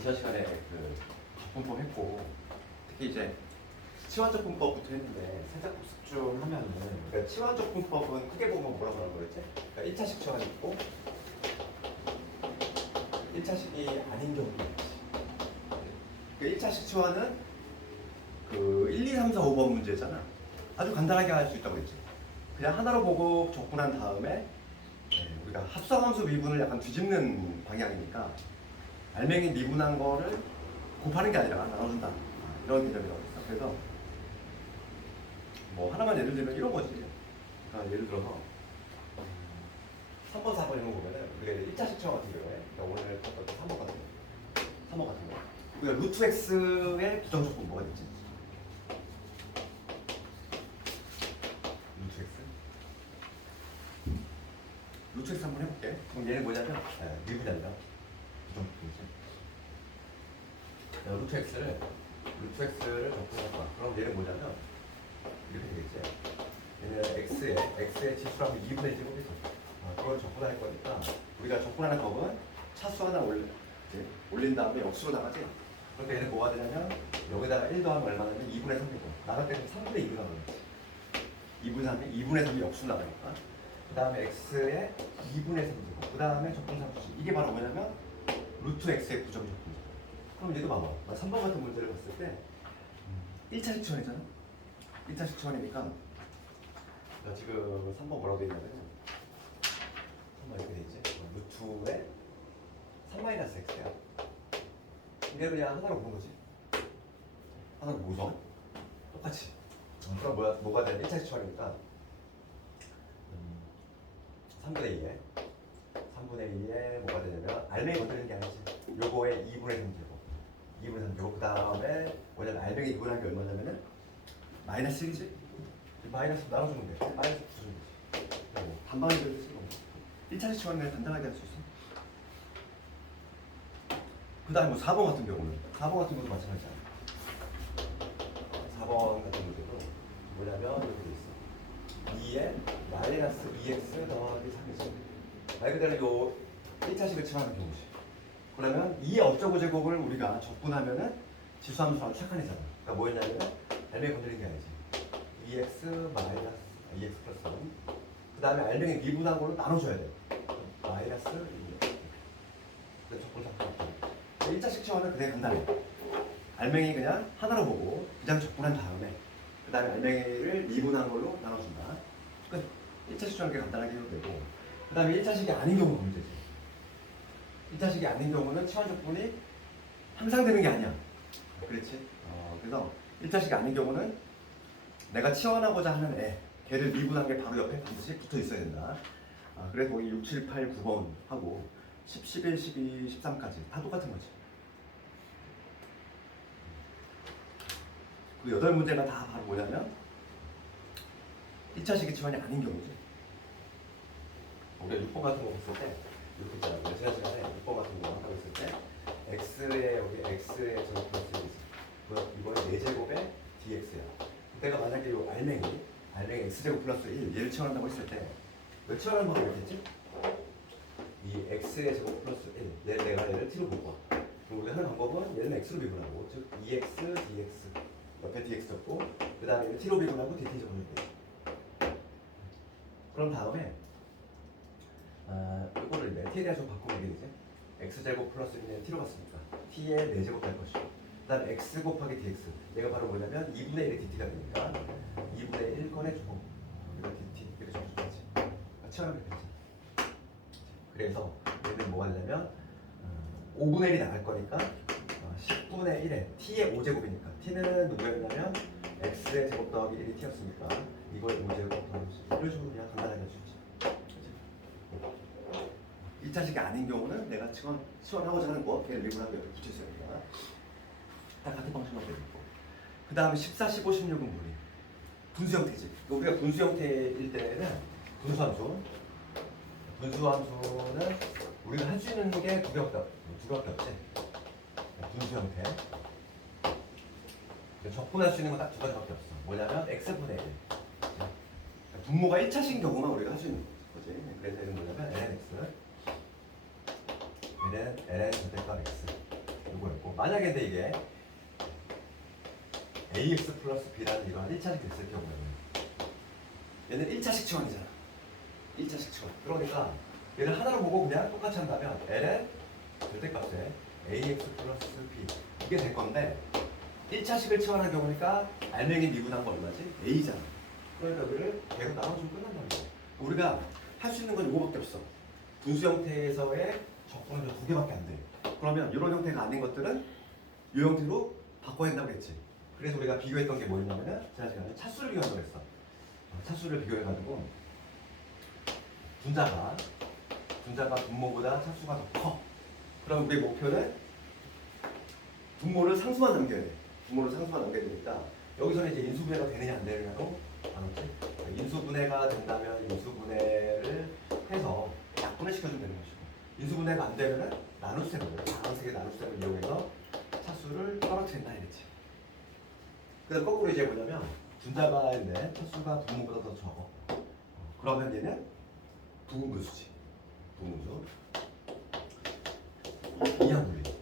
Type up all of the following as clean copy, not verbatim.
지난 시간에 그 적분법 했고 특히 이제 치환적분법부터 했는데 살짝 복습 좀 하면은 그러니까 치환적분법은 크게 보면 뭐라고 하는 거였지? 그러니까 1차식 치환이 있고 1차식이 아닌 경우도 있지. 그 1차식 치환은 그 1, 2, 3, 4, 5번 문제잖아. 아주 간단하게 할 수 있다고 했지. 그냥 하나로 보고 적분한 다음에 우리가 합성함수 미분을 약간 뒤집는 방향이니까 알맹이 미분한 거를 곱하는 게 아니라 나눠준다. 이런 개념이라고 했어. 그래서 뭐 하나만 예를 들면 이런 거지. 그러니까 예를 들어서 3번, 4번 이런 거 보면은 우리가 1차식 치환 같은 경우에 그러니까 오늘 봤던 3번 같은 거 3번 같은 거 우리가 루트 x의 부정적분 뭐가 있지? 루트 x? 루트 x 한번 해볼게. 그럼 얘는 뭐냐면 미분이 아니라 부정적분이지. 루트 x를 적분할 거야. 그럼 얘는 뭐냐면 이렇게 되겠지. 얘는 x의 지수라면 2분의 제곱이 있어. 그걸 적분할 거니까 우리가 적분하는 법은 차수 하나 올린 다음에 역수로 나가지. 그러니까 얘는 뭐가 되냐면 여기다가 1 더하면 얼마냐면 2분의 3 되고 나갈 때는 3분의 2로 나가겠지. 2분의 3이 역수로 나가니까 그 다음에 x의 2분의 3 되고 그 다음에 적분상수식. 이게 바로 뭐냐면 루트 x의 부정적분이죠. 그럼 얘도 봐봐. 나 3번 같은 문제를 봤을 때 1차식 치환이잖아. 1차식 치환이니까 나 지금 3번 뭐라고 돼 있냐면 3번 이렇게 돼 있지. 루트에 3-x야. 이게 그냥 하나로 보는 거지. 하나로 모성 똑같이. 그럼 뭐가 되냐? 1차식 치환이니까 3분의 2에 뭐가 되냐면 알맹이 건드리는 게 아니지. 요거에 2분의 3 되고 2분의 3 되고 그 다음에 뭐냐면 알맹이 구분한 게 얼마냐면은 마이너스 1이지. 마이너스 나눠주면 돼. 마이너스 9주는 거지. 반반이 되듯이 1차식 치환을 간단하게 할 수 있어. 그 다음에 뭐 4번 같은 경우는 4번 같은 경우도 마찬가지야. 4번 같은 경우도 뭐냐면 이렇게 돼 있어. 2에 마이너스 2x 더하기 3이지. 말 그대로 요 1차식을 치환하는 경우지. 그러면 2의 어쩌고 제곱을 우리가 적분하면은 지수함수랑 착한이잖아. 그러니까 뭐였냐면 알맹이 건드린 게 아니지. 2x 마이너스 2x 플러스 3. 그 다음에 알맹이 미분한 걸로 나눠줘야 돼. 마이너스 2x. 적분상수. 1차식 치환은 그냥 간단해. 알맹이 그냥 하나로 보고 그냥 적분한 다음에 그 다음에 알맹이를 미분한 걸로 나눠준다. 끝. 1차식 치환은 그냥 간단하게 해도 되고 그 다음에 1차식이 아닌 경우가 문제지. 1차식이 아닌 경우는 치환 적분이 항상 되는 게 아니야. 그렇지? 그래서 1차식이 아닌 경우는 내가 치환하고자 하는 걔를 미분한 게 바로 옆에 반드시 붙어 있어야 된다. 그래서 거기 6, 7, 8, 9번 하고 10, 11, 12, 13까지 다 똑같은 거지. 그 8문제가 다 바로 뭐냐면 1차식의 치환이 아닌 경우지. 우리가 6번 같은 거 봤을 때 이렇게 있잖아. 지난 시간에 6번 같은 거 한다고 했을 때 x에 여기 x의 제곱 플러스 1이지. 이번에 4제곱에 dx야. 내가 만약에 이 알맹이 x제곱 플러스 1 얘를 치환한다고 했을 때 왜 치환하는 방법이 어땠지? 이 x의 제곱 플러스 1 내가 얘를 t로 보고 그럼 우리가 하는 방법은 얘는 x로 미분하고 즉 2x dx 옆에 dx 적고 그 다음에 얘를 t로 미분하고 dt 적으면 돼. 그럼 다음에 이거를 이제 t에 대해서 바꾸면 이게 되지. x제곱 플러스 1은 t로 갔으니까 t의 4제곱 할 것이고 그 다음에 x 곱하기 dx 얘가 바로 뭐냐면 2분의 1의 dt가 되니까 2분의 1 꺼내주고 여기다 dt 이렇게 적어줘야지. 치환하면 되지. 그래서 얘는 뭐가 되냐면 5분의 1이 나갈 거니까 10분의 1에 t의 5제곱이니까 t는 누구였냐면 x의 제곱 더하기 1이 t였으니까 이걸 5제곱 더하기 이런 식으로 그냥 간단하게 할 수 있지. 1차식이 아닌 경우는 내가 치환하고자 하는 거 걔를 미분하고 여기 붙여 있어야 된다. 다 같은 방식만 되고 그 다음에 14, 15, 16은 뭐니? 분수 형태지. 우리가 분수 형태일 때는 분수함수는 우리가 할 수 있는 게 두 개밖에 없지. 분수 형태. 적분할 수 있는 건 딱 두 가지밖에 없어. 뭐냐면 x분의 1. 분모가 1차식인 경우만 우리가 할 수 있는 거지. 그래서 얘는 뭐냐면 ln x ln 절대값 x 이거야. 만약에 근데 이게 ax 플러스 b라는 이러한 1차식이 됐을 경우에는 얘는 1차식 치환이잖아. 1차식 치환. 그러니까 얘를 하나로 보고 그냥 똑같이 한다면 l의 절대값에 ax 플러스 b 이게 될 건데 1차식을 치환한 경우니까 알맹이 미분한 거 얼마지? a잖아. 그러니까 우리를 계속 나눠주면 끝난다는 거야. 우리가 할 수 있는 건 이거밖에 없어. 분수 형태에서의 적분은 두 개밖에 안 돼. 그러면 이런 형태가 아닌 것들은 이 형태로 바꿔야 된다고 했지. 그래서 우리가 비교했던 게 뭐였냐면은 지난 시간에 차수를 비교한 거였어. 차수를 비교해가지고 분자가 분모보다 차수가 더 커. 그럼 우리 목표는 분모를 상수만 남겨야 돼. 분모를 상수만 남겨야 되니까 여기서는 이제 인수분해가 되느냐 안 되느냐로 나눴지. 인수분해가 된다면 인수분해를 해서 약분을 시켜주면 되는 것이고 인수분해가 안 되면은 나눗셈을 장항색의 나눗셈을 이용해서 차수를 떨어뜨린다 이랬지. 그래서 거꾸로 이제 뭐냐면 분자가 있는데 차수가 분모보다 더 적어. 그러면 얘는 부분분수지. 부분분수. 이항분리.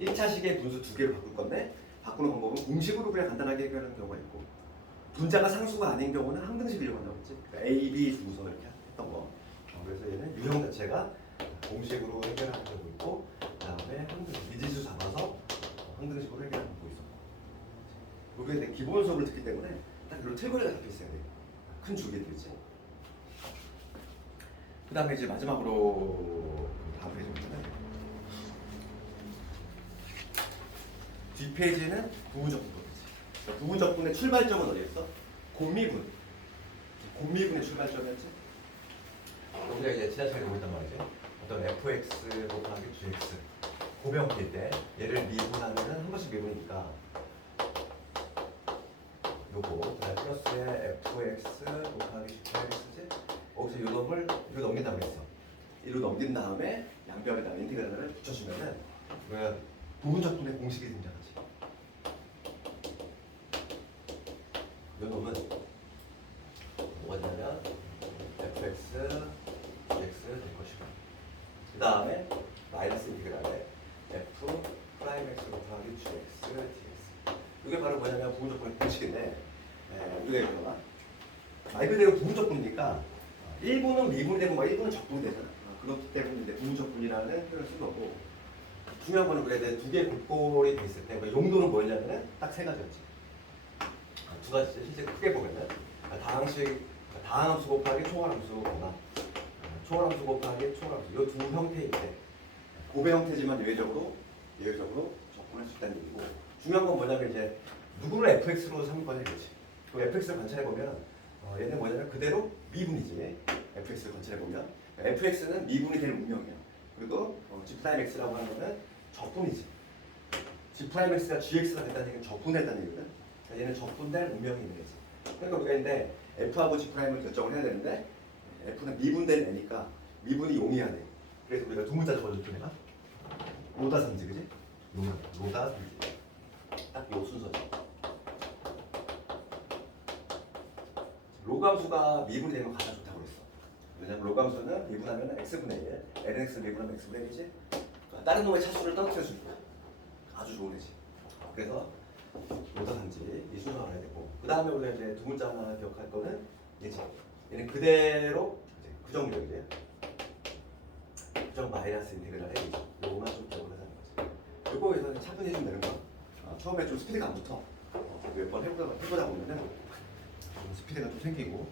1차식의 분수 두 개를 바꿀 건데 바꾸는 방법은 공식으로 그냥 간단하게 해결하는 경우가 있고 분자가 상수가 아닌 경우는 항등식 이용한다고 했지. 그러니까 A, B 주고서 이렇게 했던 거. 그래서 얘는 유형 자체가 공식으로 해결하는 경우 있고 그다음에 항등식 미지수 잡아서 항등식으로 해결하는 경우 있었고 여기에 기본 수업을 듣기 때문에 딱 이런 틀거리가 잡혀 있어야 돼. 큰 주기도 있지. 그 다음에 이제 마지막으로 다음 페이지 보면은 뒷페이지는 부분적분법이지. 그러니까 부분적분의 출발점은 어디였어? 곱미분. 곱미분의 출발점이었지. 우리가 이제 지난 시간에 보였단 말이지. 어떤 fx 곱하기 gx 고병일 때 얘를 미분하면은 한 번씩 미분이니까 요거 플러스에 fx 곱하기 18x지. 거기서 요 놈을 이로 넘긴다고 했어. 이로 넘긴 다음에 양변에다가 인테그랄을 붙여주면은 왜 부분적분의 공식이 등장하지. 요 놈은 뭐냐면 fx dx 될 것이고 그 다음에 마이너스 인테그랄에 f 프라임 x 곱하기 gx dx 이게 바로 뭐냐면 부분적분의 공식인데 우리가 이거가 말 그대로 부분적분이니까 1분은 미분이 되고 1분은 적분이 되잖아. 그렇기 때문에 이제 부분적분이라는 표현을 쓴 거고 중요한 거는 그래 두 개의 곱골이 돼 있을 때 용도는 뭐였냐면은 딱 세 가지였지. 두 가지 실제 크게 보면은 다항함수 곱하기 초월함수거나 초월함수 곱하기 초월함수 이 두 형태인데 고배 형태지만 예외적으로 적분할 수 있다는 얘기고 중요한 건 뭐냐면 이제 누구를 fx로 삼을 거냐 이거지. 그 fx를 관찰해 보면 얘는 뭐냐면 그대로 미분이지. fx를 관찰해 보면 fx는 미분이 될 운명이야. 그리고 g'x라고 하는 거는 적분이지. g'x가 gx가 됐다는 얘기는 적분했다는 얘기거든. 얘는 적분될 운명이 있는 거지. 그러니까 우리가 있는데 f하고 g'을 결정을 해야 되는데 f는 미분된 애니까 미분이 용이해야 돼. 그래서 우리가 두 문자 적어줬죠 내가. 로다산지 그지? 로다산지. 딱 요 순서지. 로감수가 미분이 되면 가장 좋다고 그랬어. 왜냐면 로감수는 미분하면 x분의 1, lnx 미분하면 x분의 1이지. 다른 놈의 차수를 떨어뜨려 주니까 아주 좋은 애지. 그래서 로다산지 이 순서가 알아야 되고 그 다음에 우리가 이제 두 문자 하나 기억할 거는 얘지. 얘는 그대로 이제 규정력이에요. 규정 마이너스 인테그랄 a 요거만 좀 기억을 하자는 거지. 요거에서 차분히 해주면 되는 거야. 처음에 좀 스피드가 안 붙어. 몇 번 해보다 보면은 스피드가 좀 생기고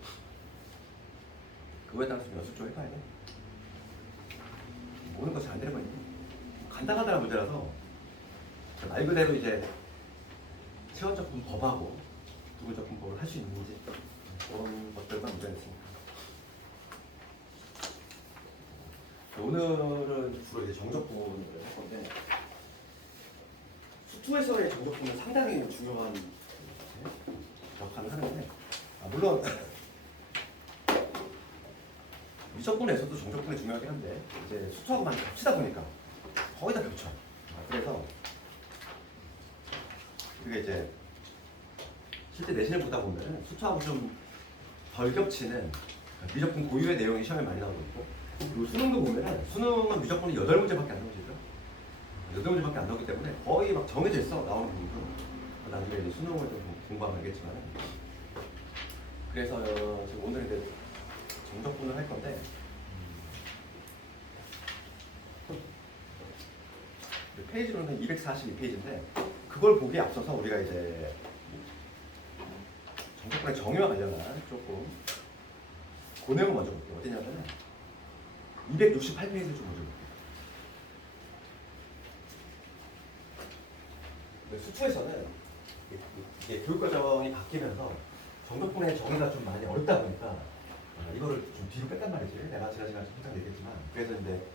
그거에 따라서 연습 좀 해봐야 돼. 모든 것이 안 되는 거니 간단하다는 문제라서 말 그대로 이제 시험적분 법하고 부분적분법을 할 수 있는지 그런 것들만 문제가 있습니다. 오늘은 주로 이제 정적 부분을 할 건데 수투에서의 정적 부분은 상당히 중요한 역할을 하는데 물론 미적분에서도 정적분이 중요하긴 한데 이제 수투하고 많이 겹치다 보니까 거의 다 겹쳐. 그래서 그게 이제 실제 내신을 보다 보면 수투하고 좀 덜 겹치는 미적분 고유의 내용이 시험에 많이 나오고 있고 그리고 수능도 보면은 수능은 미적분이 8문제밖에 안 나오죠. 여덟 문제밖에 안 나오기 때문에 거의 막 정해져 있어 나오는 부분도. 나중에 이제 수능을 좀 공부하면 알겠지만. 그래서 지금 오늘 이제 정적분을 할 건데. 페이지로는 242페이지인데 그걸 보기에 앞서서 우리가 이제 정적분의 정의와 관련한 조금 그 내용을 먼저 볼게요. 어디냐면 268페이지를 좀 먼저 볼게요. 수투에서는 이게 교육과정이 바뀌면서 정적분의 정의가 좀 많이 어렵다 보니까 이거를 좀 뒤로 뺐단 말이지. 내가 지난 시간에 항상 얘기했지만 그래서 이제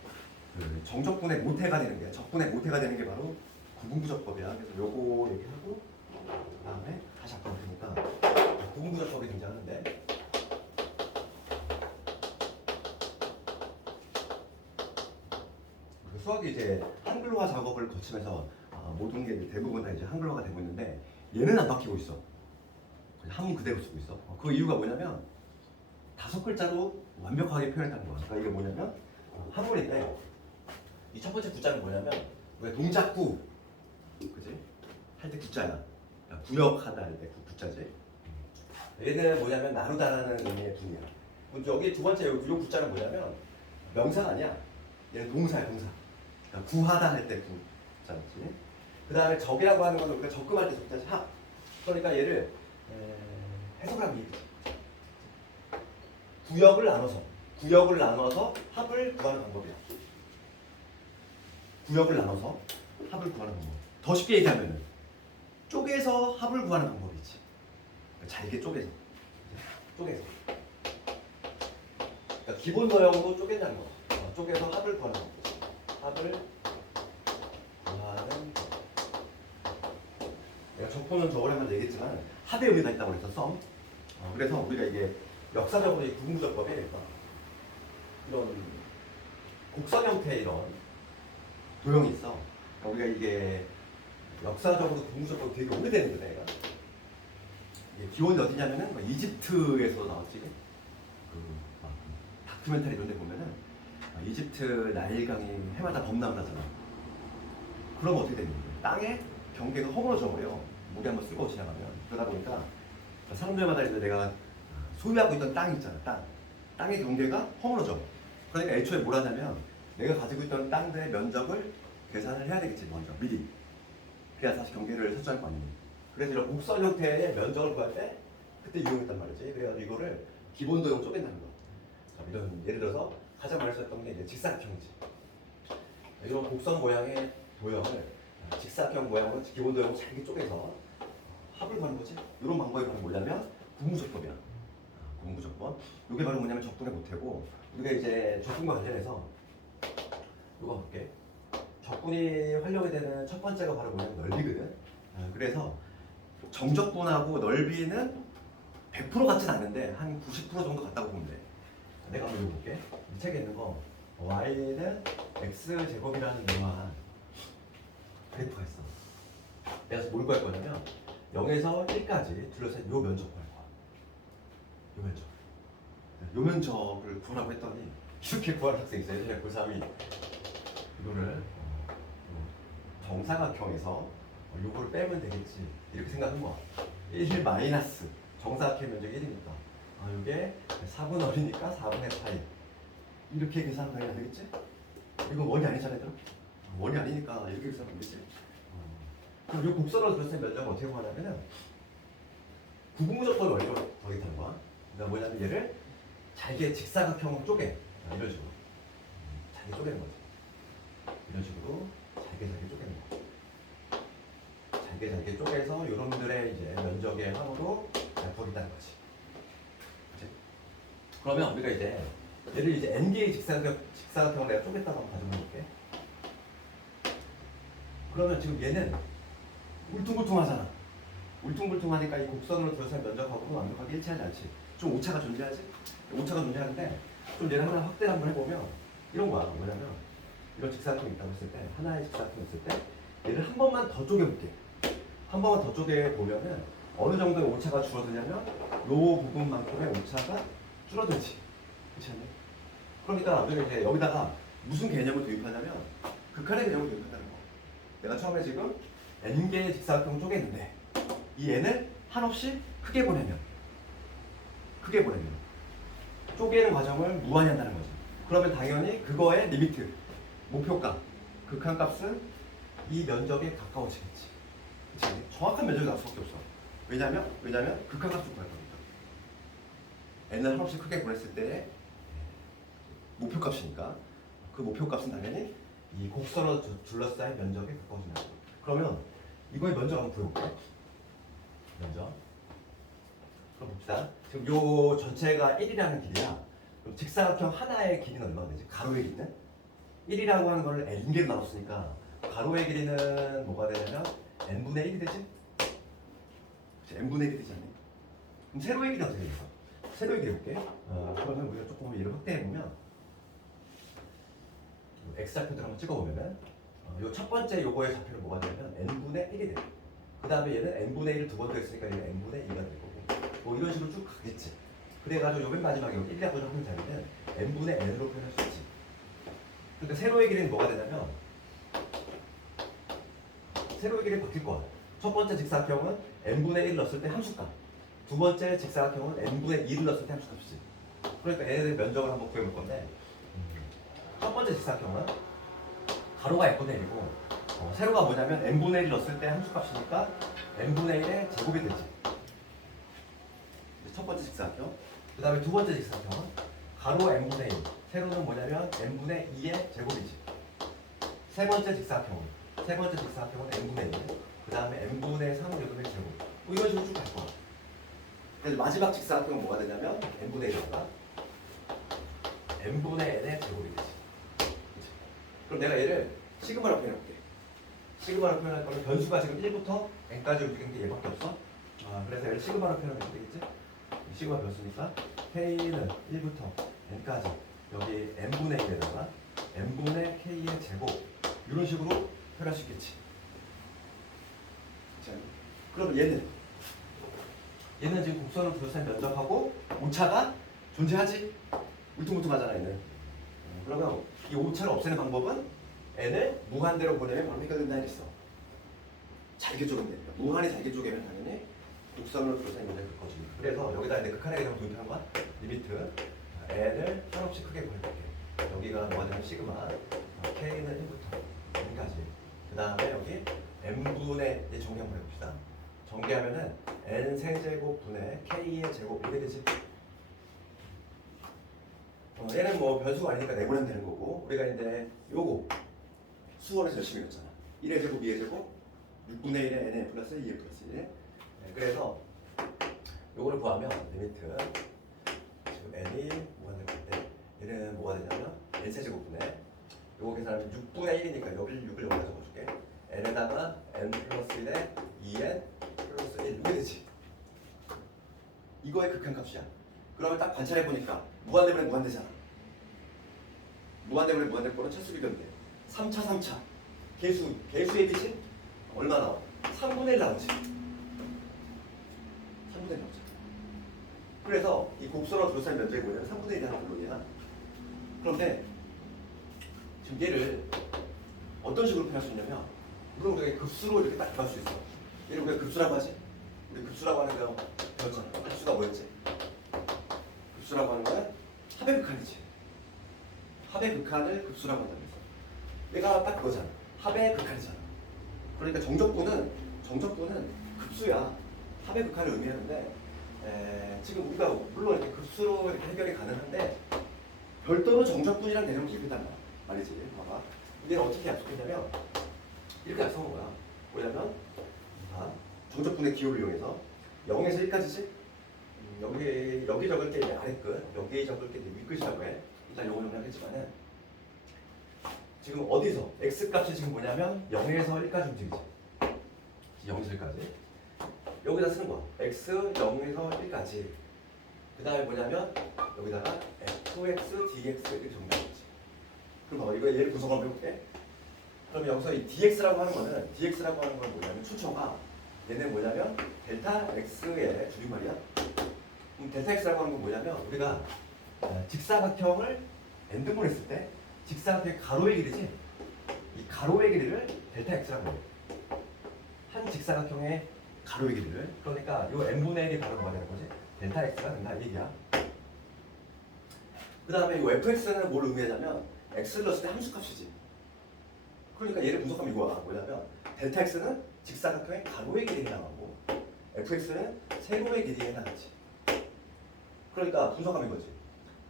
그 정적분의 모태가 되는 게 적분의 모태가 되는 게 바로 구분부적법이야. 그래서 요거 얘기하고 그다음에 다시 앞으로 보니까 구분부적법이 등장하는데 그 수학이 이제 한글화 작업을 거치면서 모든 게 대부분 다 이제 한글화가 되고 있는데 얘는 안 바뀌고 있어. 그냥 한문 그대로 쓰고 있어. 그 이유가 뭐냐면 5글자로 완벽하게 표현했다는 거야. 그러니까 이게 뭐냐면 한문인데 이 첫 번째 구자는 뭐냐면 왜 동작구, 그지? 할 때 구자야. 그러니까 구역하다 할 때 구자지. 얘는 뭐냐면 나누다라는 의미의 분이야. 여기 두 번째 요 구자는 뭐냐면 명사가 아니야. 얘는 동사야, 동사. 그러니까 구하다 할 때 구자지. 그 다음에 적이라고 하는 건 우리가 적금할 때 적자지 합. 그러니까 얘를 해석하면 이해되지. 구역을 나눠서 합을 구하는 방법이야. 구역을 나눠서 합을 구하는 방법. 더 쉽게 얘기하면은 쪼개서 합을 구하는 방법이지. 그러니까 잘게 쪼개서. 그러니까 기본 도형으로 쪼갠다는 거. 쪼개서 합을 구하는 방법. 합을 구하는 방법. 내가 적분은 저번에만 얘기했지만 합의 의미가 있다고 그랬어. 썸. 그래서 우리가 이게 역사적으로 이 구분부적법에 이런 곡선 형태의 이런 도형이 있어. 그러니까 우리가 이게 역사적으로 구분부적법이 되게 오래되는데 내가 이게 기원이 어디냐면은 이집트에서 나왔지. 다큐멘터리 이런 데 보면은 이집트 나일강이 해마다 범람나잖아. 그럼 어떻게 되는 거야? 땅에 경계가 허물어져 버려. 물이 한번 쓸고 지나가면. 그러다 보니까 사람들마다 이제 내가 소유하고 있던 땅이 있잖아. 땅의 경계가 허물어져. 그러니까 애초에 뭘 하냐면 내가 가지고 있던 땅들의 면적을 계산을 해야 되겠지 먼저 미리. 그래야 다시 경계를 설정할 거 아니니. 그래서 이런 곡선 형태의 면적을 구할 때 그때 이용했단 말이지. 그래가지고 이거를 기본 도형 쪼갠다는 거. 이런 예를 들어서 가장 많이 썼던 게 이제 직사각형이지. 이런 곡선 모양의 도형을 직사각형 모양으로 기본 도형으로 잘게 쪼개서 합을 구하는 거지. 이런 방법이 바로 뭐냐면 구분부적법이야. 구분부적법. 이게 바로 뭐냐면 적분의 모태고 우리가 이제 적분과 관련해서 이거 볼게. 적분이 활용이 되는 첫 번째가 바로 뭐냐면 넓이거든. 그래서 정적분하고 넓이는 100% 같진 않은데 한 90% 정도 같다고 보면 돼. 내가 한번 읽어볼게. 이 책에 있는 거 y는 x제곱이라는 유명한 그래프가 있어. 내가 뭘 구할 거냐면 0에서 1까지 둘러싼 요 면적 구할 거야. 요 면적을 구하라고 했더니 이렇게 구하는 학생이 있어요. 예전에 고3이 이거를 정사각형에서 요거를 빼면 되겠지 이렇게 생각한 거야. 1 마이너스 정사각형 면적이 1이니까 이게 4분의 4분의 파이 이렇게 계산하면 안 되겠지? 이건 원이 아니잖아 얘들아. 원이 아니니까 이렇게 계산하면 안 되지. 그럼 이 곡선으로 둘러싼 면적을 어떻게 구하냐면은 구분부적법을 원리로 더하겠다는 거야. 그러니까 뭐냐면 얘를 잘게 직사각형으로 쪼개. 이런 식으로 잘게 쪼개는 거지. 이런 식으로 잘게 쪼개는 거. 잘게 쪼개서 요놈들의 이제 면적의 함으로 더하겠다는 거지. 그치? 그러면 우리가 이제 얘를 이제 n개의 직사각형을 내가 쪼갰다고 한번 가정해 볼게. 그러면 지금 얘는 울퉁불퉁하잖아. 울퉁불퉁하니까 이 곡선으로 둘러싼 면적하고는 완벽하게 일치하지 않지. 좀 오차가 존재하지? 오차가 존재하는데 좀 얘를 하나 확대를 한번 해보면 이런 거야. 뭐냐면 이런 직사각형이 있다고 했을 때 하나의 직사각형이 있을 때 얘를 한 번만 더 쪼개볼게. 한 번만 더 쪼개보면은 어느 정도의 오차가 줄어드냐면 요 부분만큼의 오차가 줄어들지. 그렇지 않나요? 그러니까 우리가 이제 여기다가 무슨 개념을 도입하냐면 극한의 개념을 도입한다는 거. 내가 처음에 지금 n개의 직사각형을 쪼갰는데 이 n을 한없이 크게 보내면 쪼개는 과정을 무한히 한다는 거지. 그러면 당연히 그거의 리미트, 목표값, 극한값은 이 면적에 가까워지겠지. 그치? 정확한 면적이 나올 수밖에 없어. 왜냐면 극한값을 구할 거니까. n을 한없이 크게 보냈을 때의 목표값이니까 그 목표값은 당연히 이 곡선으로 둘러싸인 면적에 가까워진다. 그러면 이거의 면적 한번 구해볼게. 면적. 그럼 봅시다. 지금 요 전체가 1이라는 길이야. 그럼 직사각형 하나의 길이는 얼마나 되지? 가로의 길이는? 1이라고 하는 걸 n개로 나눴으니까 가로의 길이는 뭐가 되냐면 n분의 1이 되지? 그치? n분의 1이 되지 않니? 그럼 세로의 길이는 어떻게 되겠어? 세로의 길이 해볼게. 그러면 우리가 조금 얘를 확대해보면 x좌표들 한번 찍어보면은 요 첫 번째 요거의 좌표는 뭐가 되냐면 n분의 1이 돼. 그 다음에 얘는 n분의 1을 두 번 더 했으니까 얘는 n분의 2가 될 거고 뭐 이런 식으로 쭉 가겠지. 그래가지고 요 맨 마지막에 1이라고 하는 자리는 n분의 n으로 표현할 수 있지. 그러니까 세로의 길이는 뭐가 되냐면 세로의 길이 바뀔 거야. 첫 번째 직사각형은 n분의 1을 넣었을 때 함수값, 두 번째 직사각형은 n분의 2를 넣었을 때 함수값이지. 그러니까 얘네들 면적을 한번 구해볼 건데 첫 번째 직사각형은 가로가 n분의 1이고 세로가 뭐냐면 n분의 1을 넣었을 때 함수값이니까 n분의 1의 제곱이 되지. 첫 번째 직사각형. 그 다음에 두 번째 직사각형은 가로 n분의 1, 세로는 뭐냐면 n분의 2의 제곱이지. 세 번째 직사각형은 n분의 1, 그 다음에 n분의 3을 제곱의 제곱. 뭐 이런 식으로 쭉 갈 거야. 그래서 마지막 직사각형은 뭐가 되냐면 n분의 1이니까 n분의 n의 제곱이 되지. 그치? 그럼 내가 얘를 시그마로 표현해볼게. 시그마로 표현할 거는 변수가 지금 1부터 n까지 움직이는 게 얘밖에 없어. 그래서 얘를 시그마로 표현하면 되겠지? 시그마 변수니까 k는 1부터 n까지 여기 n분의 1에다가 n분의 k의 제곱 이런 식으로 표현할 수 있겠지. 자, 그럼 얘는 지금 곡선을 둘러싼 면적하고 오차가 존재하지? 울퉁불퉁하잖아 얘는. 그러면 이 오차를 없애는 방법은 n을 무한대로 보내면 바로 해결된다 이랬어. 잘게 쪼개면 됩니다. 무한히 잘게 쪼개면 당연히 곡선으로 둘러싼 면적이 커지고. 그래서 여기다 이제 극한의 개념을 도입한 거야. 리미트 n을 한없이 크게 보내볼게. 여기가 뭐가 되면 시그마 k는 1부터 n까지. 그 다음에 여기 n분의 이제 정리 한번 해봅시다. 정리하면은 n 세제곱 분의 k의 제곱 이렇게 되지. 얘는 뭐 변수가 아니니까 내보내면 되는 거고 우리가 이제 요거 수원에서 열심히 했잖아. 1의 제곱, 2의 제곱, 6분의 1의 n의 플러스 2의 플러스 1. 그래서 요거를 구하면 리미트 지금 n이 뭐가 될 건데 얘는 뭐가 되냐면 n 세제곱분의 요거 계산하면 6분의 1이니까 여기를 6을 여기다 적어줄게. n에다가 n 플러스 1에 2n 플러스 1 이게 되지. 이거의 극한값이야. 그러면 딱 관찰해보니까 무한대분의 무한대잖아. 무한대분의 무한대 거는 차수 비교인데 3차 개수의 빛이 얼마 나와? 3분의 1 나오지. 3분의 1 나오지. 그래서 이 곡선으로 둘러싼 면적이 뭐냐면 3분의 1이 하나 물론이야. 그런데 지금 얘를 어떤 식으로 표현할 수 있냐면 물론 우리가 급수로 이렇게 딱 표현할 수 있어. 얘를 우리가 급수라고 하지. 우리 급수라고 하는 거 배웠잖아. 급수가 뭐였지? 급수라고 하는 건 합의 극한이지. 합의 극한을 급수라고 한다고 했어. 얘가 딱 그거잖아. 합의 극한이잖아. 그러니까 정적분은 급수야. 합의 극한을 의미하는데 지금 우리가 물론 이렇게 급수로 이렇게 해결이 가능한데 별도로 정적분이라는 개념을 기억했단 말이지. 봐봐. 얘는 어떻게 약속했냐면 이렇게 약속한 거야. 뭐냐면 정적분의 기호를 이용해서 0에서 1까지지? 여기 적을 게 아래 끝, 여기 적을 게 윗끝이라고 해. 일단 요거 정리하겠지만은 지금 어디서 x 값이 지금 뭐냐면 0에서 1까지 움직이지. 0에서 1까지. 여기다 쓰는 거야. x 0에서 1까지. 그 다음에 뭐냐면 여기다가 fx, dx 이렇게 정리하겠지. 그럼 봐봐. 이거 얘를 구성을 한번 해볼게. 그럼 여기서 이 dx라고 하는 건 뭐냐면 추초가 얘는 뭐냐면 델타 x의 줄임말이야. 그럼 델타 x라고 하는 건 뭐냐면 우리가 직사각형을 n등분 했을 때 직사각형의 가로의 길이지. 이 가로의 길이를 델타 x라고 해요. 한 직사각형의 가로의 길이를. 그러니까 이 n분의 1이 바로 뭐가 되는 거지? 델타 x가 된다 이 얘기야. 그 다음에 이 fx는 뭘 의미하냐면 x를 넣었을 때 함수값이지. 그러니까 얘를 분석하면 이거야. 뭐냐면 델타 x는 직사각형의 가로의 길이에 해당하고 fx는 세로의 길이에 해당하지. 그러니까 분석하면 이거지.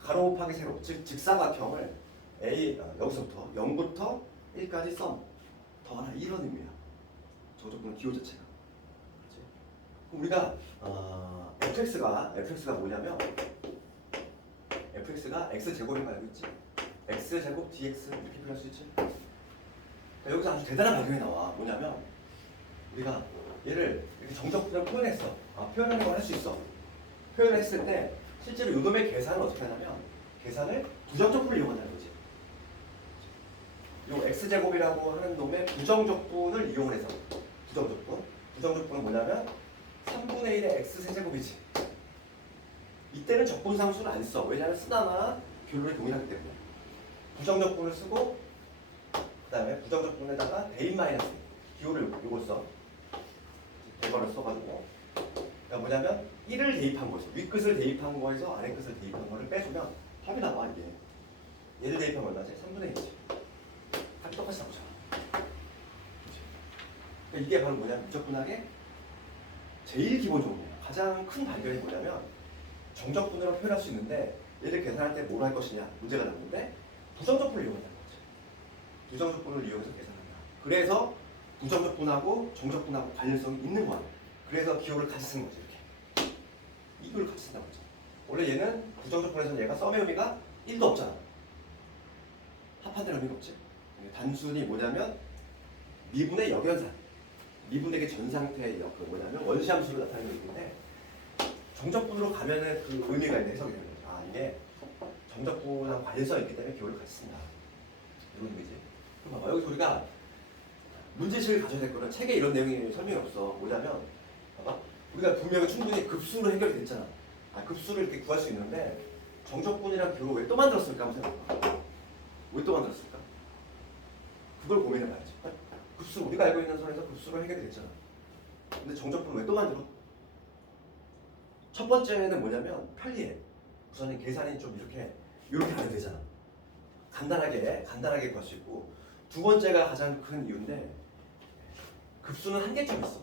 가로 곱하기 세로, 즉 직사각형을 여기서부터 0부터 1까지 더하라 이런 의미야. 저 조건은 기호 자체가. 그렇지? 그럼 우리가 fx가 뭐냐면 fx가 x제곱인 거 알고 있지? x제곱 dx 이렇게 표현할 수 있지? 여기서 아주 대단한 발견이 나와. 뭐냐면 우리가 얘를 이렇게 정적분을 표현했어. 표현하는 걸 할 수 있어. 표현을 했을 때 실제로 이놈의 계산을 어떻게 하냐면 계산을 부정적분을 이용한다는 거지. 요 x제곱이라고 하는 놈의 부정적분을 이용해서 부정적분은 뭐냐면 3분의 1의 x세제곱이지. 이때는 적분상수를 안 써. 왜냐하면 쓰다나 결론이 동일하기 때문에. 부정적분을 쓰고 그 다음에 부정적분에다가 대입 마이너스 기호를 요걸 써. 대괄호 써가지고 그러니까 뭐냐면 1을 대입한 거죠. 윗끝을 대입한 거에서 아래끝을 대입한 거를 빼주면 답이 나와 이게. 얘를 대입하면 얼마지? 3분의 1이지. 답이 똑같이 나오잖아. 그러니까 이게 바로 뭐냐면 미적분학의 제일 기본적으로 가장 큰 발견이 뭐냐면 정적분으로 표현할 수 있는데 얘를 계산할 때 뭘 할 것이냐 문제가 나오는데 부정적분을 이용한다는 거죠. 부정적분을 이용해서 계산한다. 그래서 부정적분하고 정적분하고 관련성이 있는 거야. 그래서 기호를 같이 쓰는 거지 이렇게. 이걸 같이 쓴다고 하죠. 원래 얘는 부정적분에서는 얘가 썸의 의미가 1도 없잖아. 합한다는 의미가 없지. 단순히 뭐냐면 미분의 역연산. 미분에게 전상태의 역. 뭐냐면 원시함수로 나타내는 의미인데 정적분으로 가면은 그 의미가 있는 해석이 되는 거죠. 이게 정적분하고 관련성이 있기 때문에 기호를 같이 쓴다. 이런 의미지. 그럼 봐봐. 여기서 우리가 문제식을 가져야 될 거는 책에 이런 내용이 설명이 없어. 뭐냐면 봐봐. 우리가 분명히 충분히 급수로 해결이 됐잖아. 급수를 이렇게 구할 수 있는데 정적분이랑 기호를 왜 또 만들었을까 한번 생각해봐. 왜 또 만들었을까? 그걸 고민해봐야지. 급수 우리가 알고 있는 선에서 급수로 해결이 됐잖아. 근데 정적분을 왜 또 만들어? 첫 번째는 뭐냐면 편리해. 우선은 계산이 좀 이렇게 하면 되잖아. 간단하게 구할 수 있고. 두 번째가 가장 큰 이유인데 급수는 한계점이 있어.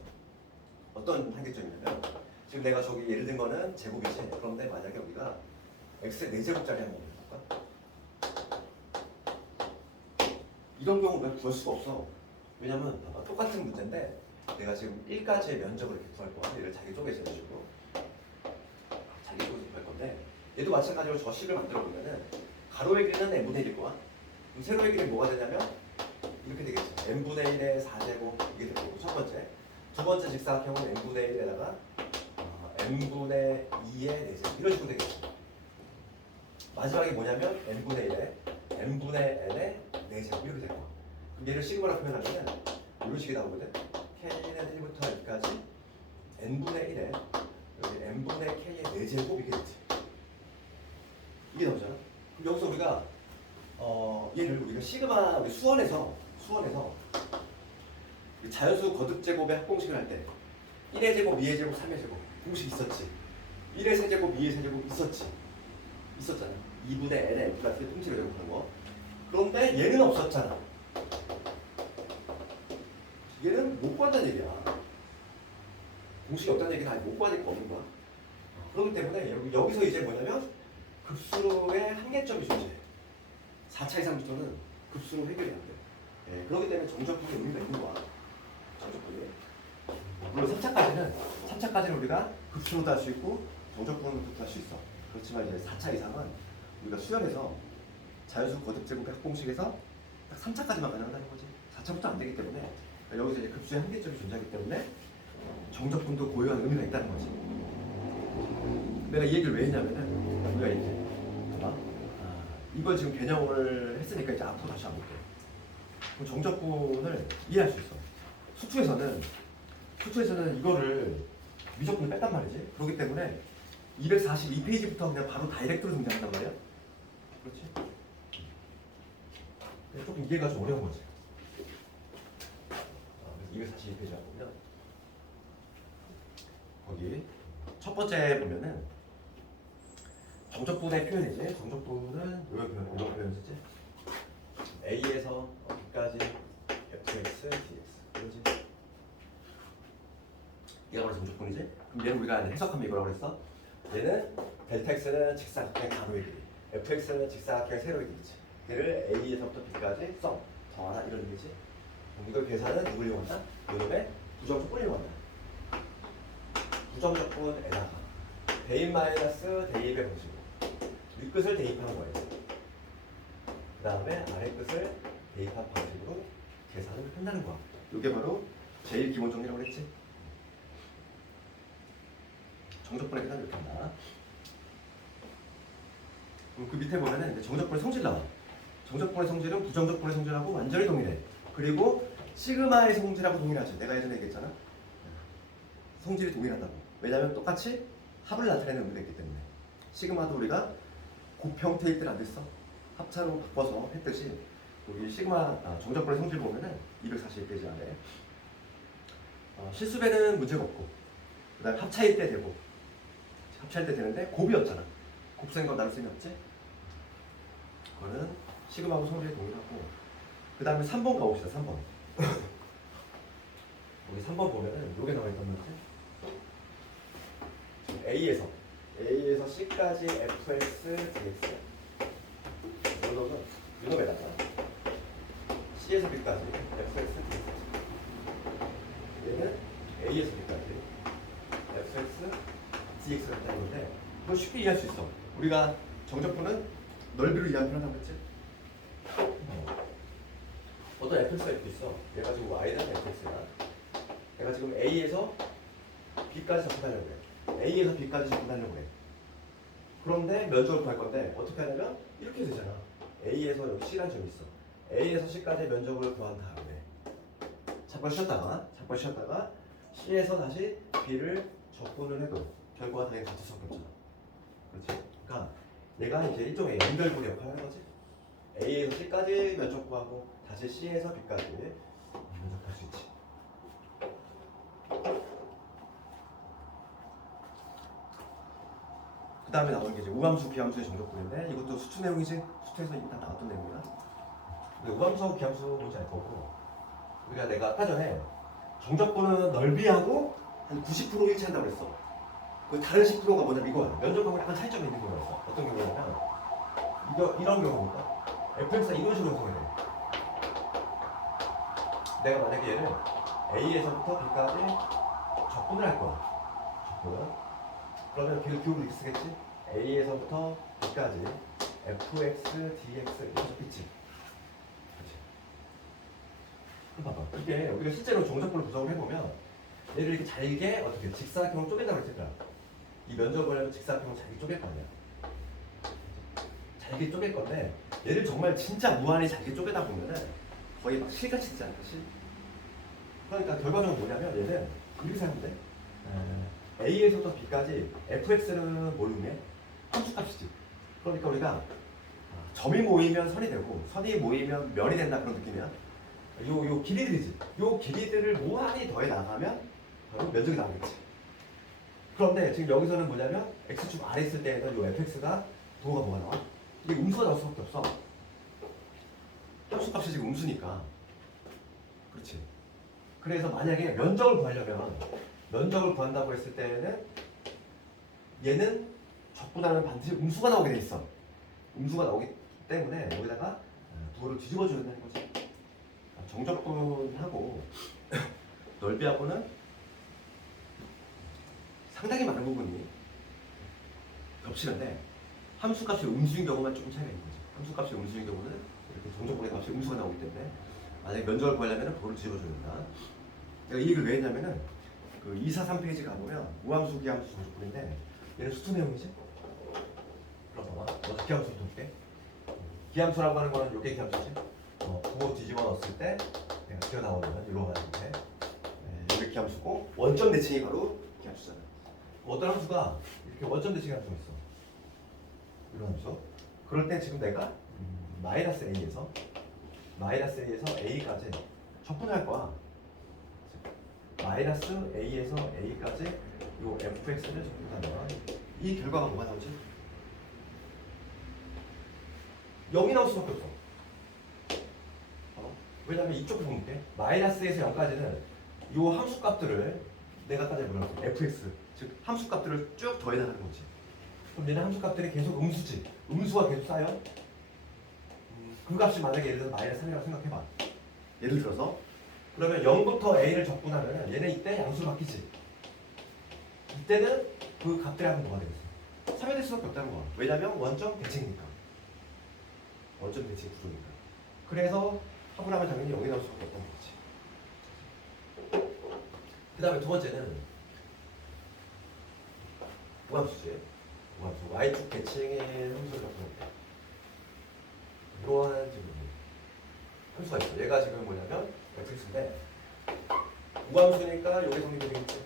어떤 한계점이냐면 지금 내가 저기 예를 든 거는 제곱이지. 그런데 만약에 우리가 x의 4제곱짜리 한번 해볼까? 이런 경우 는 구할 수가 없어. 왜냐면 봐봐, 똑같은 문제인데 내가 지금 1까지의 면적을 이렇게 구할 거야. 얘를 자기 쪽에서 해주고 자기 쪽에서 구할 건데 얘도 마찬가지로 저 식을 만들어 보면은 가로의 길이는 n분의 1일 거야. 그럼 세로의 길이는 뭐가 되냐면 이렇게 되겠지. n분의 1의 4제곱 이게 되고 첫 번째. 두 번째 직사각형은 n분의 1에다가 n분의 2의 4제곱 이런 식으로 되겠지. 마지막에 뭐냐면 n분의 1에 n분의 n의 4제곱 이렇게 될 거야. 그럼 얘를 시그마로 표현하면은 이런 식이 나오거든. k는 1부터 2까지 n분의 1에 여기 n분의 k의 4제곱 이렇게 되지. 이게 나오잖아. 그럼 여기서 우리가 얘를 우리가 시그마 우리 수원에서 자연수 거듭제곱의 합공식을 할 때 1의 제곱, 2의 제곱, 3의 제곱 공식 있었지. 1의 세제곱, 2의 세제곱 있었잖아. 2분의 n의 n 플러스 통치를 제곱하는 거. 그런데 얘는 없었잖아. 얘는 못 구한다는 얘기야. 공식이 없다는 얘기는 아니 못 구하니까 없는 거야. 그렇기 때문에 여기서 이제 뭐냐면 급수의 한계점이 존재해. 4차 이상부터는 급수로 해결이 안 돼. 그렇기 때문에 정적분의 의미가 있는 거야. 정적분이. 물론 3차까지는 우리가 급수로도 할 수 있고 정적분으로도 할 수 있어. 그렇지만 이제 4차 이상은 우리가 수열해서 자연수 거듭제곱의 합공식에서 딱 3차까지만 가능하다는 거지. 4차부터 안 되기 때문에 여기서 이제 급수의 한계점이 존재하기 때문에 정적분도 고유한 의미가 있다는 거지. 내가 이 얘기를 왜 했냐면은 우리가 이제 이걸 지금 개념을 했으니까 이제 앞으로 다시 한번 볼게요. 그럼 정적분을 이해할 수 있어. 수투에서는 이거를 미적분을 뺐단 말이지. 그렇기 때문에 242페이지부터 그냥 바로 다이렉트로 등장한단 말이야. 그렇지? 조금 이해가 좀 어려운 거지. 242페이지 보면 거기 첫 번째 보면은 정적분의 표현이지. 정적분은 이런 표현 쓰지. A에서 B까지 fx, dx. 그러지? 얘가 바로 정적분이지. 그럼 얘는 우리가 해석하면 이거라고 그랬어. 얘는 델타 x는 직사각형 가로의 길이, fx는 직사각형 세로의 길이지. 얘를 A에서부터 B까지 더하라 이런 얘기지. 그럼 이걸 계산은 누굴 이용한다? 요놈의 부정적분을 이용한다. 부정적분에다가 대입 마이너스 대입의 공식으로 윗끝을 대입하는 거예요. 그 다음에 아래 끝을 대입한 방식으로 계산을 한다는 거야. 이게 바로 제일 기본 정리라고 했지. 정적분의 계산을 이렇게 한다. 그럼 그 밑에 보면은 이제 정적분의 성질 나와. 정적분의 성질은 부정적분의 성질하고 완전히 동일해. 그리고 시그마의 성질하고 동일하지. 내가 예전에 얘기했잖아. 성질이 동일하다고. 왜냐하면 똑같이 합을 나타내는 의미가 있기 때문에. 시그마도 우리가 곱형태일 때는 안 됐어. 합차로 바꿔서 했듯이 우리 시그마 정적분의 성질 보면은 241페이지 안에 실수배는 문제가 없고, 그 다음에 합차일 때 되고, 합차일 때 되는데 곱이었잖아. 곱셈 건 나눌 셈이 없지? 그거는 시그마하고 성질이 동일하고. 그 다음에 3번 가봅시다. 3번. 여기 3번 보면은 요게 나와 있단 말이지. A에서 C까지 fx, dx. 이놈에다가 C에서 B까지 fx, dx. 얘는 A에서 B까지 fx, dx가 있다는 건데, 이거 쉽게 이해할 수 있어. 우리가 정적분은 넓이로 이해하면 편하다고 했지? 어떤 fx가 이렇게 있어. 얘가 지금 y는 fx야. 얘가 지금 A에서 B까지 접근하려고 해. A에서 B까지 접근하려고 해. 그런데 면적을 구할 건데 어떻게 하냐면 이렇게 되잖아. A에서 여기 C라는 점이 있어. A에서 C까지 면적을 구한 다음에 잠깐 쉬었다가 C에서 다시 B를 적분을 해도 결과가 당연히 같을 수밖에 없잖아. 그렇지? 그러니까 얘가 이제 일종의 연결고리 역할을 하는 거지. A에서 C까지 면적 구하고 다시 C에서 B까지 면적할 수 있지. 그 다음에 나오는 게 이제 우함수, 기함수의 정적분인데, 이것도 수투 내용이지. 수투에서 이미 다 나왔던 내용이야. 근데 우함수하고 기함수 뭔지 알 거고, 우리가 내가 아까 전에 정적분은 넓이하고 한 90% 일치한다고 그랬어. 그 다른 10%가 뭐냐면 이거야. 면적하고 약간 차이점이 있는 경우가 있어. 어떤 경우냐면 이런 경우니까 fx가 이런 식으로 형성이 돼. 내가 만약에 얘를 A에서부터 B까지 적분을 할 거야. 적분. 그러면 계속 기호를 이렇게 쓰겠지? A에서부터 B까지 fx, dx 이렇게 적겠지? 그렇지? 그럼 봐봐. 이게 우리가 실제로 정적분을 구성을 해보면 얘를 이렇게 잘게 어떻게 직사각형으로 쪼갠다고 했을 거야. 이 면적을 하면 직사각형을 잘게 쪼갤 거 아니야. 잘게 쪼갤 건데 얘를 정말 진짜 무한히 잘게 쪼개다 보면은 거의 막 실같이 되지 않을까? 실? 그러니까 결과적으로 뭐냐면 얘는 이렇게 생각하면 돼. A에서부터 B까지 fx는 뭘 의미해? 함수값이지. 그러니까 우리가 점이 모이면 선이 되고 선이 모이면 면이 된다 그런 느낌이야. 요 길이들이지. 요 길이들을 무한히 더해 나가면 바로 면적이 나오겠지. 그런데 지금 여기서는 뭐냐면 x축 아래 있을 때에는 요 fx가 도가 뭐가 나와? 이게 음수가 나올 수밖에 없어. 함수값이 지금 음수니까. 그렇지. 그래서 만약에 면적을 구한다고 했을 때는 얘는 적분하면 반드시 음수가 나오게 돼 있어. 음수가 나오기 때문에 여기다가 도를 뒤집어 줘야 된다는 거지. 정적분하고 넓이하고는 상당히 많은 부분이 겹치는데 함수값이 음수인 경우만 조금 차이가 있는 거지. 함수값이 음수인 경우는 이렇게 정적분의 값이 음수가 나오기 때문에 만약에 면적을 구하려면 도를 뒤집어 줘야 된다. 내가 이 얘기를 왜 했냐면은 그 243페이지 가보면 우함수, 기함수 정적분인데 얘는 수투 내용이지? 그럼 봐봐. 먼저 기함수를 볼게. 기함수라고 하는 거는 요게 기함수지? 부호 뒤집어 넣었을 때 내가 튀어나오면 이런 가지인데 이게 기함수고 원점 대칭이 바로 기함수잖아. 어떤 함수가 이렇게 원점 대칭 함수가 있어. 이런 함수. 그럴 때 지금 내가 마이너스 A에서 A까지 적분할 거야. 마이너스 a에서 a까지 요 fx를 적분하면 이 결과가 뭐가 나오지? 0이 나올 수밖에 없어. 왜냐면 이쪽 부분에 마이너스에서 0까지는 요 함수값들을 내가 아까 전에 뭐라고 했어? fx 즉 함수값들을 쭉 더해 나가는 거지. 그럼 얘는 함수값들이 계속 음수지. 음수가 계속 쌓여. 그 값이 만약에 예를 들어서 마이너스 3이라고 생각해봐. 예를 들어서 그러면 0부터 a를 적분하면 얘는 이때 양수로 바뀌지. 이때는 그 값들이 한번 뭐가 되겠어? 3이 될 수밖에 없다는 거야. 왜냐면 원점 대칭이니까. 원점 대칭 구조니까. 그래서 합을 하면 당연히 0이 나올 수밖에 없다는 거지. 그 다음에 두 번째는 무함수지. 무함수. y축 대칭의 함수를 갖고 있는데 이러한 지금 함수가 있어. 얘가 지금 뭐냐면 fx인데 무함수니까 요게 성립이 되겠지.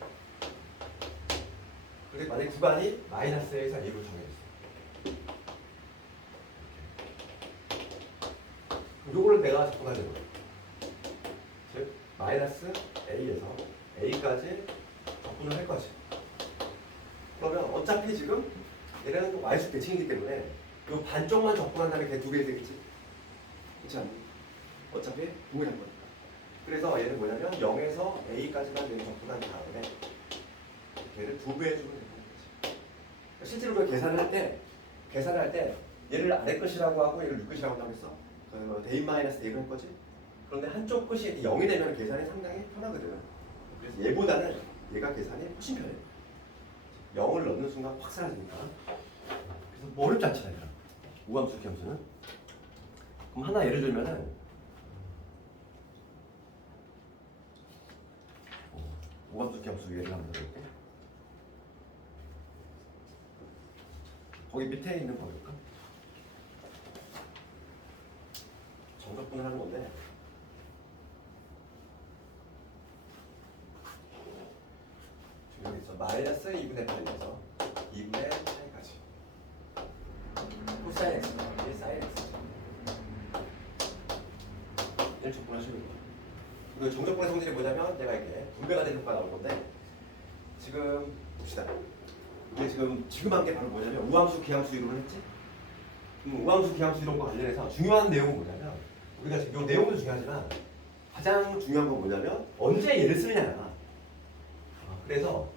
근데 만약에 구간이 마이너스에서 a로 정해졌어. 요거를 내가 접근하는 거야. 즉 마이너스 a에서 a까지 접근을 할 거지. 그러면 어차피 지금 얘는 y축 대칭이기 때문에 요 반쪽만 접근한다면 걔 두 배 되겠지. 그렇지 않니? 어차피 동일한 거니까. 그래서 얘는 뭐냐면 0에서 a까지만 얘는 접근한 다음에 걔를 두 배 해주면 되는 거지. 실제로 그 계산을 할 때 얘를 아래 끝이라고 하고 얘를 윗 끝이라고 한다고 했어. 대인 마이너스 대를 할 거지. 그런데 한쪽 끝이 0이 되면 계산이 상당히 편하거든. 그래서 얘보다는 얘가 계산이 훨씬 편해. 0을 넣는 순간 확 사라지니까. 그래서 뭐 어렵지 않잖아, 얘들아. 우함수, 기함수는. 그럼 하나 예를 들면은 우함수, 기함수 예를 한번 들어볼게. 거기 밑에 있는 거 볼까? 정적분을 하는 건데 지금 여기 있어. 마이너스 2분의 8에서 2분의 8까지 코사인 x, 이게 사인 x. 얘를 적분하시는 거야. 그리고 정적분의 성질이 뭐냐면 얘가 이렇게 분배가 되는 효과가 나올 건데 지금 봅시다. 이게 지금 한 게 바로 뭐냐면 우함수, 기함수 이론을 했지? 우함수, 기함수 이론과 관련해서 중요한 내용은 뭐냐면 우리가 지금 이 내용도 중요하지만 가장 중요한 건 뭐냐면 언제 얘를 쓰느냐야. 그래서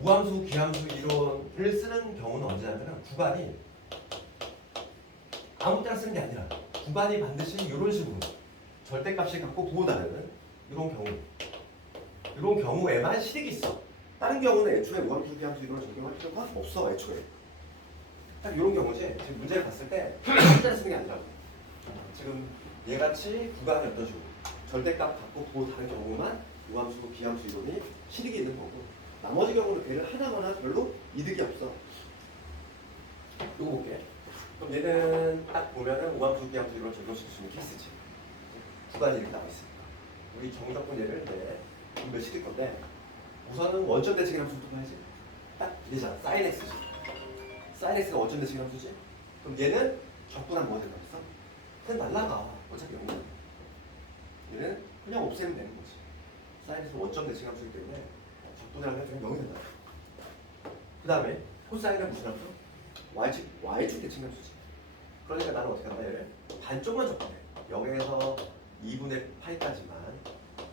우함수, 기함수 이론을 쓰는 경우는 언제냐면 구간이 아무 때나 쓰는 게 아니라 구간이 반드시 이런 식으로 절대값이 갖고 부호다는 이런 경우에만 실익이 있어. 다른 경우는 애초에 우함수, 기함수 이론을 적용할 필요가 없어. 애초에 딱 이런 경우지. 지금 문제를 봤을 때 아무 때나 쓰는 게 아니라고. 지금 얘같이 구간이 어떤 식으로 절대값 갖고 부호 다른 경우만 우함수, 기함수 이론이 실익이 있는 거고 나머지 경우는 걔를 하나거나 별로 이득이 없어. 이거 볼게. 그럼 얘는 딱 보면은 우함수, 기함수 이론을 적용시킬 수 있는 케이스지. 구간이 이렇게 나와 있으니까. 우리 정적분 얘를 이제 분배시킬 건데 우선은 원점 대칭 함수부터 봐야지. 딱 이래잖아. 사인 x지. 사인 x가 원점 대칭 함수지. 그럼 얘는 적분하면 뭐가 될까 했어? 그냥 날라가. 어차피 0이야. 얘는 그냥 없애면 되는 거지. 사인 x 원점 대칭 함수이기 때문에 적분을 하면 그냥 0이 된다. 그 다음에 코사인은 무슨 함수? y축 대칭 함수지. 그러니까 나는 어떻게 한다 얘를? 반쪽만 적분해. 0에서 2분의 8까지만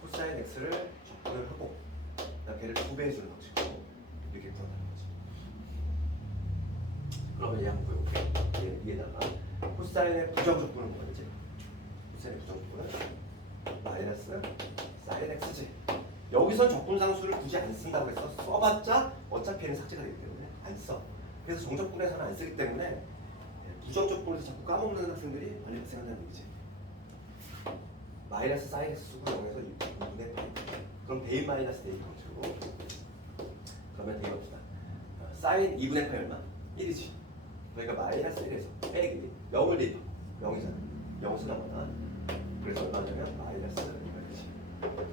코사인 x를 적분을 하고 걔를 2배 해주는 방식으로 이렇게 구한다는 거지. 그러면 얘 한번 보여볼게. 얘에다가 코사인의 부정적분은 뭐였지? 코사인의 부정적분은 마이너스 사인 x지. 여기서 적분상수를 굳이 안 쓴다고 해서 써봤자 어차피 얘는 삭제가 되기 때문에 안 써. 그래서 정적분에서는 안 쓰기 때문에 부정적분에서 자꾸 까먹는 학생들이 많이 발생한다는 얘기지. 마이너스 사인 x 쓰고 0에서 2분의 8. 그럼 대인 마이너스 대인 방식으로 그러면 되게 봅시다. 사인 2분의 8 얼마? 1이지. 그러니까 마이너스 1에서 빼기 0을 대입 0이잖아. 0 쓰나보다. 그래서 얼마냐면 마이너스 1이지.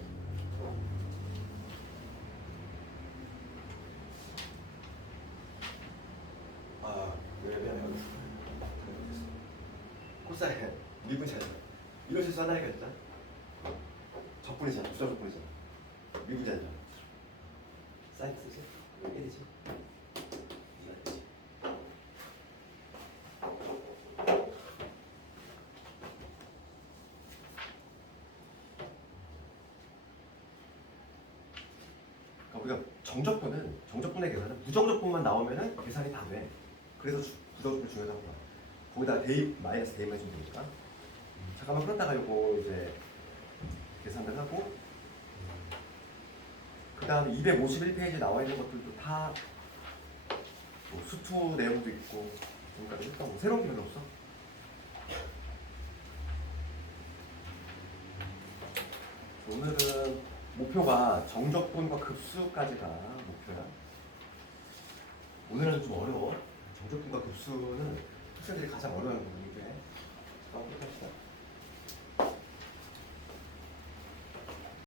왜냐면 코사인 1분 차이. 이거 실수하나니까 진짜 적분이잖아. 부정 적분이잖아. 미분자잖아. 사이트지? 1이지? 2지? 우리가 정적분의 계산은 부정적분만 나오면은 계산이 다 돼. 그래서 부정적분 중요하다고 봐. 거기다 대입 마이너스 대입만 해주면 되니까. 잠깐만 그러다가 요거 이제 계산을 하고 그 다음에 251페이지에 나와 있는 것들도 다 뭐 수투 내용도 있고 지금까지 했던 거 새로운 게 별로 없어. 오늘은 목표가 정적분과 급수까지가 목표야. 오늘은 좀 어려워. 정적분과 급수는 학생들이 가장 어려워하는 부분인데. 한번 해봅시다.